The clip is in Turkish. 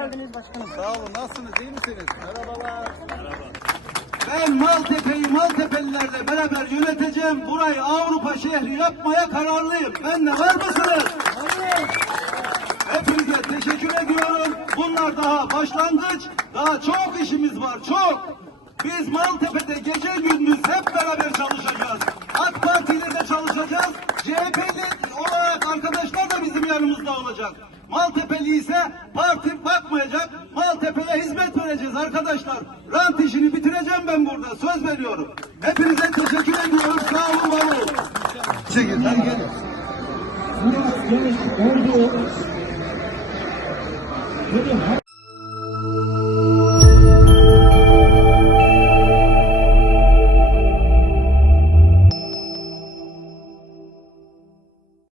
geldiniz başkanım. Sağ olun. Nasılsınız? İyi misiniz? Merhabalar. Merhaba. Ben Maltepe'yi Maltepe'lilerle beraber yöneteceğim. Burayı Avrupa şehri yapmaya kararlıyım. Ben de var mısınız? Hayır. Hepinize teşekkür ediyorum. Bunlar daha başlangıç. Daha çok işimiz var. Çok. Biz Maltepe'de gece gündüz hep beraber çalışacağız. AK Parti'yle de çalışacağız. CHP'li olarak arkadaşlar da bizim yanımızda olacak. Maltepe'li ise parti arkadaşlar. Rant işini bitireceğim ben burada. Söz veriyorum. Hepinize teşekkür ediyorum. Sağ olun, var olun. Çekil. Hadi gelin. Ordu Bunu